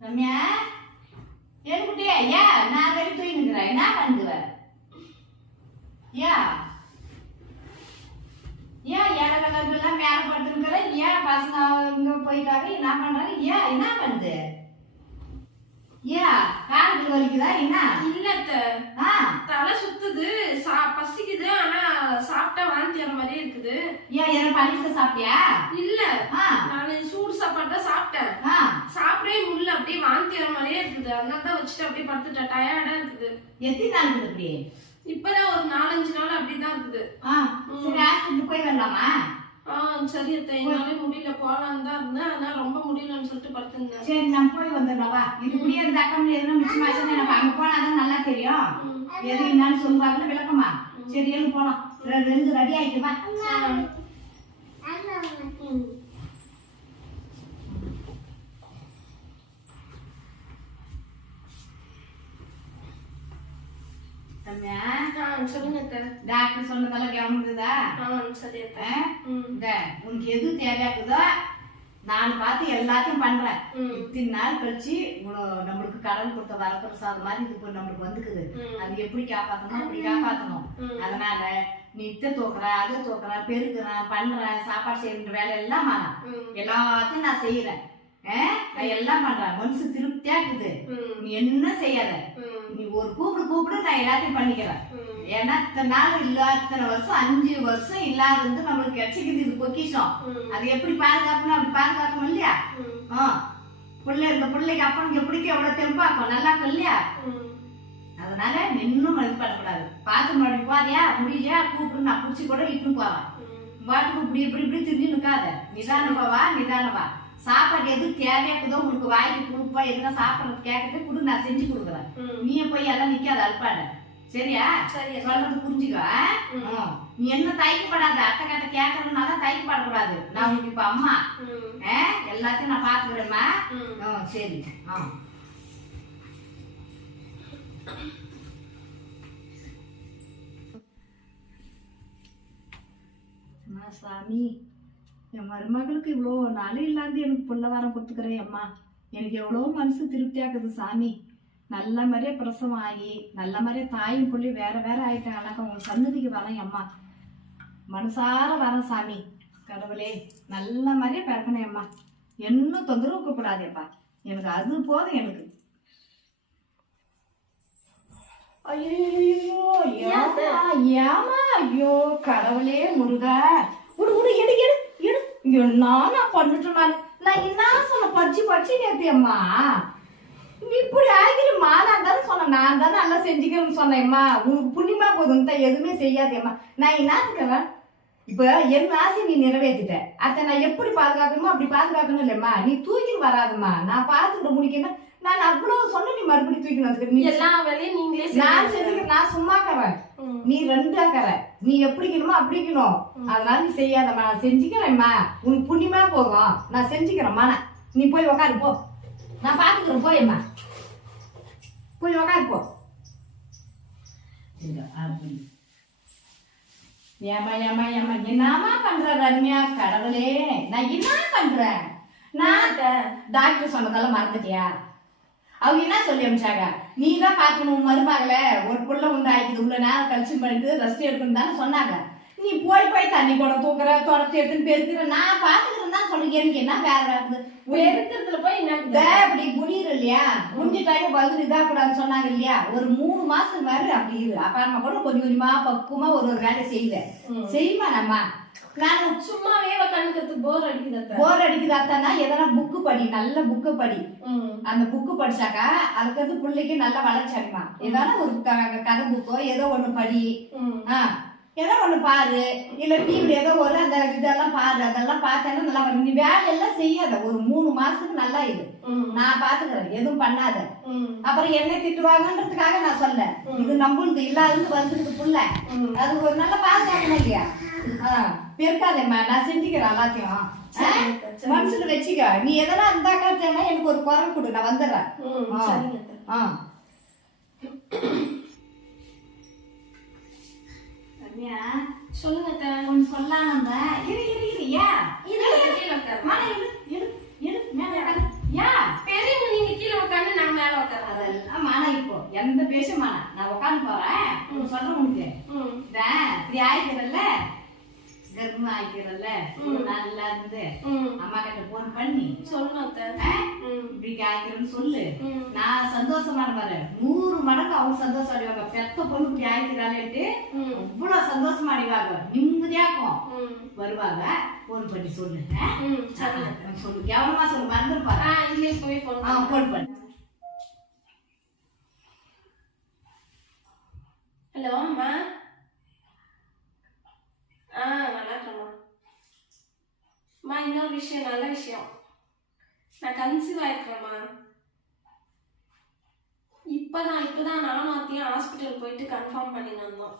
ரம்யா? எழுப்பிட்டியா ஐயா நான் வெளியே தூங்கிக்கிறேன் என்ன பண்ணுவ யா. ஏன் இடங்கள்லாம் மேல படுத்துருக்கிற ஏன் பசங்க இங்க போயிட்டாங்க. என்ன பண்றாங்க ஏன் என்ன பண்ணுது ஏன் காலுக்கு வலிக்குதா? என்ன? இல்ல அத்தை. ஆ. தலை சுத்துது. சா பசிக்குது. ஆனா சாப்பிட்டா வாந்தி வர மாதிரியே இருக்குது. ஏன் எதனா பனிச சாப்பிட்டியா? இல்ல. ஆ. நான் சூடு சாப்பாடு தான் சாப்பிட்டேன் ஆ சாப்பிடவே முடியல அப்படியே வாந்தி வர மாதிரியே இருக்குது. அதனால தான் வச்சுட்டு அப்படியே படுத்துட்டேன் டயர்டா இருக்குது. எத்தனை நாள் இருக்குது இப்படி இப்பதான் ஒரு நாலஞ்சு நாள் அப்படிதான் இருக்குது. சரி ஹாஸ்பிட்டல் போய் வரலாமா? ஆ சரி அத்தை. என்னாலே முடியல. போலான்னு தான் இருந்தேன். ஆனா ரொம்ப முடியலன்னு சொல்லிட்டு படுத்திருந்தேன். சரி நம்ம போய் வந்துடலாம் வா. இது கூடிய இந்த அக்கௌண்ட்ல எதுவும் மிச்சமாச்சுன்னா எனக்கு அங்க போனா தான் நல்லா தெரியும். எது என்னன்னு சொல்லுவாங்கல்ல விளக்கமா? சரி போலாம். ரெ- ரெண்டு ரெடி ஆயிட்டு வா ம். ரம்யா, சொல்லுங்க டாக்டர் சொன்னதெல்லாம் கவனிக்குதா சரி இந்த உனக்கு எது தேவையாக்குதோ நான் பார்த்து எல்லாத்தையும் பண்றேன். இத்தனை நாள் கழிச்சு நம்மளுக்கு கடவுள் கொடுத்த வரப்பிரசாதம் மாதிரி இது நம்மளுக்கு வந்துக்குது. அது எப்படி காப்பாத்தணும் அப்படி காப்பாத்தணும். அதனால நீ இத்த தூக்குற அதை தூக்குற பெருக்குறேன் பண்றேன் சாப்பாடு செய்யற வேலை எல்லாம் வேணாம் ம். எல்லாத்தையும் நான் செய்யறேன்? நான் எல்லாம் பண்றேன் மனசு திருப்தியா இருக்குது. நீ என்ன செய்யாத. நீ ஒரு கூப்பிடு கூப்பிடு நான் எல்லாத்தையும் பண்ணிக்கிறேன். ஏன்னா இத்தனை நாள் இல்ல இத்தனை வருஷம் அஞ்சு வருஷம் இல்லாத வந்து நம்மளுக்கு கிடைச்சிக்குது இது பொக்கிஷம். அது எப்படி பாதுகாக்கணும்? அப்படி பாதுகாக்கணும் இல்லையா? பிள்ளை இந்த பிள்ளைக்கு அப்பனுக்கு எப்படிக்கு எவ்வளவு தெம்பாக்கும்? நல்லா இருக்கும் இல்லையா. அதனால நின்னும் இது பண்ணக்கூடாது பார்த்து மறுபடி போறியா முடியலையா? கூப்பிடு நான் பிடிச்சி கூட இட்டுன்னு போறேன் ம். பாட்டுக்கு இப்படி இப்படி இப்படி திரும்பி நிற்காத நிதானமா வா நிதானமா. சாப்பாடு எது தேவையாக்குதோ உங்களுக்கு வாய்க்கு கொடுப்பா எதுனா சாப்பிட்றது கேட்கறது கொடு நான் செஞ்சு கொடுக்குறேன் ம். நீ போய் எல்லாம் நிக்காத அல்பாட சரியா சரி. சொல்றது புரிஞ்சுக்க ஆ? ம். ம். நீ என்ன தயக்கப்படாத அத்தை கட்ட கேட்கறதுனால தயக்கப்படக்கூடாது நான் உனக்கு இப்ப அம்மா ம். ஆ? எல்லாத்தையும் நான் பாத்துக்கிறேம்மா ம். ஆ சரி ஆ சாமி என் மருமகளுக்கு இவ்வளோ நாள் இல்லாந்து எனக்கு புள்ள வாரம் கொடுத்துக்கிறேன் அம்மா. எனக்கு எவ்வளோ மனசு திருப்தியாக்குது சாமி. நல்ல மாதிரியே பிரசவம் ஆகி நல்ல மாதிரியே தாயும் புள்ளி வேற வேற அழகா உங்கள் சன்னதிக்கு வரேன் அம்மா. மனசார வரேன் சாமி. கடவுளே நல்ல மாதிரியே பிறக்கணும் அம்மா. என்ன தொந்தரவு கூடாதேப்பா எனக்கு அது போதும் எனக்கு. ஐயோ ஏமா ஐயோ கடவுளே முருகா. விடு விடு எடு எடு. என்ன நான் பண்ணிட்டேன் நான் என்ன சொன்ன படிச்சு படிச்சு நேத்தியம்மா நீ இப்படி ஆகிருமா நான் தானே சொன்னேன். நான் தானே நல்லா செஞ்சுக்கிறேன்னு சொன்னேம்மா உனக்கு புண்ணியமா போதும் தான் எதுவுமே செய்யாதேம்மா நான் என்னத்துக்கிறேன் இப்ப என் ஆசை நீ நிறைவேற்றிட்ட அதை நான் எப்படி பாதுகாக்கணுமோ அப்படி பாதுகாக்கணும் இல்லைம்மா நீ தூக்கி வராதுமா நான் பார்த்துக்கிட முடிக்கணும் நான் அவ்வளவு சொன்ன நீ மறுபடியும் தூக்கின்னு வந்துக்கிற நீ எல்லா வேலையும் நீங்களே நான். செஞ்சுக்க நான் சும்மா கறேன். நீ ரெண்டா கற. நீ எப்படிக்கணுமோ அப்படிக்கணும் அதனால நீ செய்யாதம்மா. நான் செஞ்சுக்கிறேன்மா உனக்கு புண்ணியமா போகும் நான் செஞ்சுக்கிறேம்மா நான். நீ போய் உக்காரு போ. நான் பாத்துக்கிறேன் போயம்மா. போய் உக்காரு போ. ஏமா ஏமா ஏமா என்னமா பண்ற ரம்யா கடவுளே? நான் என்ன பண்றேன்? நான் டாக்டர் சொன்னதெல்லாம் மறந்துட்டியா? அவங்க என்ன சொல்லி அமிச்சாங்க நீ தான் பார்க்கணும் மருமகள. ஒரு புள்ள உண்டாக்கிது. உள்ள நேரம் கழிச்சு பண்ணிட்டு ரெஸ்ட் எடுக்கணும் தானே சொன்னாங்க. நீ போய் போய் தண்ணி கூட தூக்குற தொடர்ச்சி எடுத்துன்னு பெருக்கிற நான் சொல்லுங்க எனக்கு என்ன வேற பெருக்கிறதுல போய் என்ன இப்படி முடியுது இல்லையா? முடிஞ்ச டைம் பதில் இதாகக்கூடாதுன்னு சொன்னாங்க இல்லையா? ஒரு மூணு மாசம் மாதிரி அப்படி இரு. அப்புறமா கூட கொஞ்சம் கொஞ்சமா பக்குவமா ஒரு ஒரு வேலை செய்யுத ம். செய்யுமா நம்ம? நான் சும்மாவே கண்ணுக்கு போர் அடிக்குது. போர் அடிக்குது அத்தானா எதனா புக்கு படி நல்ல புக்கு படி. அந்த புக்கு படிச்சாக்கா அதுக்கு பிள்ளைக்கு நல்ல வளர்ச்சி அடைமா ஏதாவது ஒரு கதை புக்கோ ஏதோ ஒண்ணு படி. ம். ஏதோ ஒண்ணு பாரு. இல்ல டிவில ஏதோ ஒரு அந்த இதெல்லாம் பாரு. அதெல்லாம் பார்த்தேன்னா நல்லா நீ வேலையெல்லாம் செய்யாத. ஒரு மூணு மாசத்துக்கு நல்லா இது. நான் பாத்துக்கிறேன். எதுவும் பண்ணாத. அப்புறம் என்ன திட்டுவாங்கன்றதுக்காக நான் சொல்ல. இது நம்மளுக்கு இல்லாதது வந்துருக்கு புள்ள. அது ஒரு நல்ல பாதுகாக்கணும் இல்லையா? ஆ, பெருக்காதேம்மா. நான் செஞ்சுக்கிறேன் எல்லாத்தையும். மனசுல வச்சுக்க. நீ எதனா இருந்தாக்கா தேவை. எனக்கு ஒரு குரல் கொடு. நான் வந்துடுறேன். ஆ. ரம்யா சொல்லுங்க அத்தை. இரு இரு யா. கீழே உட்காருங்க. மேல இரு இரு இரு. மேல உட்காரு. யா. பெரியவங்க நீங்க கீழே பாக்குறேன் அதெல்லாம் மானா இப்போ. எந்த பேசும் நான் உட்காந்து போறேன். சொல்றேன் உனக்கு. இதான் இப்படி ஆயிக்கிறல்ல கர்ப்பம் ஆயிக்கிறல்ல ஒரு நாள்ல இருந்து அம்மா கிட்ட போன் பண்ணி சொல்லுங்க அத்தை. ஆ, ம். இப்படி ஆயிக்கிறேன்னு சொல்லு. நான் சந்தோஷமா பாரு. நூறு மடங்கு அவங்க சந்தோஷம் அடைவாங்க பெத்த பொண்ணு இப்படி ஆயிக்கிறாளேட்டு ம். அவ்வளவு சந்தோஷமா அடைவாங்க நிம்மதியாக்கும். ம். வருவாங்க போன் பண்ணி சொல்லு. ஆ? ம். சரி ஆ, சொல்லு. கவனமா சொல்லு. மறந்துருப்பாரு ஆ இல்லை இப்பவே ஃபோன் ஆ போன் பண்ணு. ஹலோ அம்மா ஆ நல்லா இருக்கேம்மா அம்மா இன்னொரு விஷயம் நல்ல விஷயம். நான் கன்சீவ் ஆயிருக்கிறேம்மா இப்பதான் இப்பதான் நானும் அத்தையும் ஹாஸ்பிட்டல் போயிட்டு கன்ஃபார்ம் பண்ணிட்டு வந்தோம்.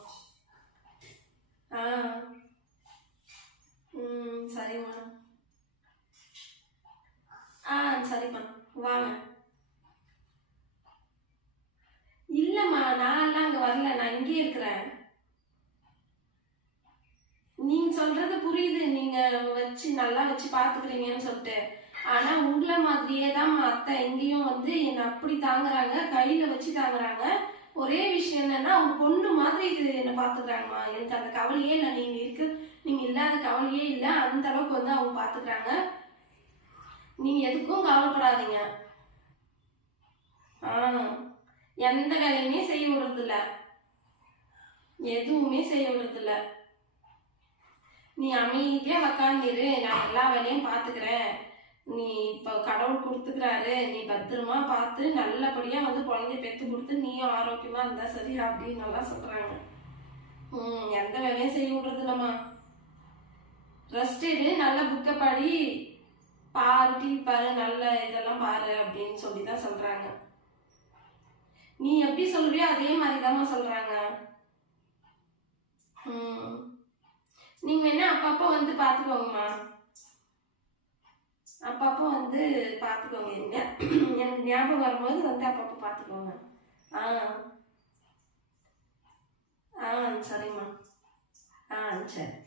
ஆ. ம் சரிம்மா. ஆ சரிம்மா. வாங்க. இல்லைம்மா நான் எல்லாம் வரல. நான் இங்கேயே இருக்கிறேன். நீங்க சொல்றது புரியுது. நீங்க வச்சு நல்லா வச்சு பாத்துக்கிறீங்கன்னு சொல்லிட்டு. ஆனா உங்களை மாதிரியே தான் அத்தை எங்கேயும் வந்து என்னை அப்படி தாங்குறாங்க. கையில வச்சு தாங்குறாங்க. ஒரே விஷயம் என்னன்னா அவங்க பொண்ணு மாதிரி இது என்ன பாத்துக்கிறாங்கம்மா எனக்கு அந்த கவலையே இல்லை. நீங்க இருக்கு நீங்க இல்லாத கவலையே இல்லை. அந்த அளவுக்கு வந்து அவங்க பாத்துக்கிறாங்க நீங்க எதுக்கும் கவலைப்படாதீங்க. ஆ எந்த வேலையுமே செய்ய விடுறதில்ல. எதுவுமே செய்ய விடுறதில்ல. நீ அமைதியா உக்காந்துரு நான் எல்லா வேலையும் பார்த்துக்கிறேன் நீ இப்போ கடவுள் கொடுத்துக்கிறாரு. நீ பத்திரமா பார்த்து நல்லபடியா வந்து குழந்தைய பெற்று கொடுத்து நீயும் ஆரோக்கியமா இருந்தா சரி அப்படின்னு நல்லா சொல்றாங்க. ம் எந்த வேலையும் செய்ய விடுறது இல்லம்மா ரெஸ்ட் எடு நல்ல புக்கை படி. பாரு டிவி பாரு நல்ல இதெல்லாம் பாரு அப்படின்னு சொல்லி தான் சொல்றாங்க. நீ எப்படி சொல்றியோ அதே மாதிரி தாம்மா சொல்றாங்க. ம். நீங்க வேணா அப்பப்போ வந்து பாத்துக்கோங்கம்மா. அப்பப்போ வந்து பாத்துக்கோங்க. இருங்க எனக்கு ஞாபகம் வரும்போது வந்து அப்பப்போ பாத்துக்கோங்க. ஆ. ஆ சரிம்மா. ஆ சரி.